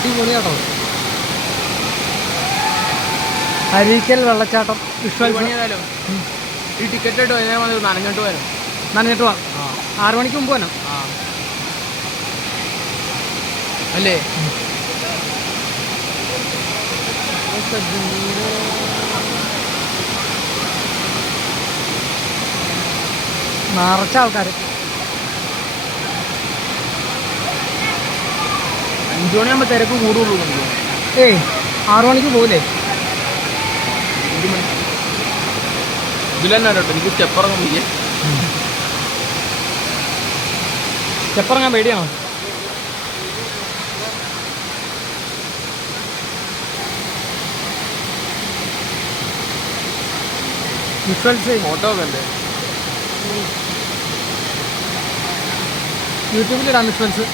അടിപൊളിയാട്ടോ. അരീക്കൽ വെള്ളച്ചാട്ടം. വിഷ്വൽ ഈ ടിക്കറ്റ് ഇട്ട് കഴിഞ്ഞാൽ മതി നനഞ്ഞിട്ട് വരും നനഞ്ഞിട്ട് വാ ആറു മണിക്ക് മുമ്പ് വരണം ആ. അല്ലേ? നിറച്ച ആൾക്കാർ അഞ്ചു മണിയാകുമ്പോൾ തിരക്ക് കൂടുള്ളൂ നമുക്ക് ഏയ് ആറു മണിക്ക് പോകില്ലേ അഞ്ചു മണി. ഇതിൽ തന്നെ കേട്ടോ എനിക്ക് സ്റ്റെപ്പ് ഇറങ്ങാൻ വയ്യേ പേടിയാണോ? വിഷ്വൽസ് ഫോട്ടോ ഒക്കെ ഉണ്ട് യൂട്യൂബിലിടാം വിഷ്വൽസ്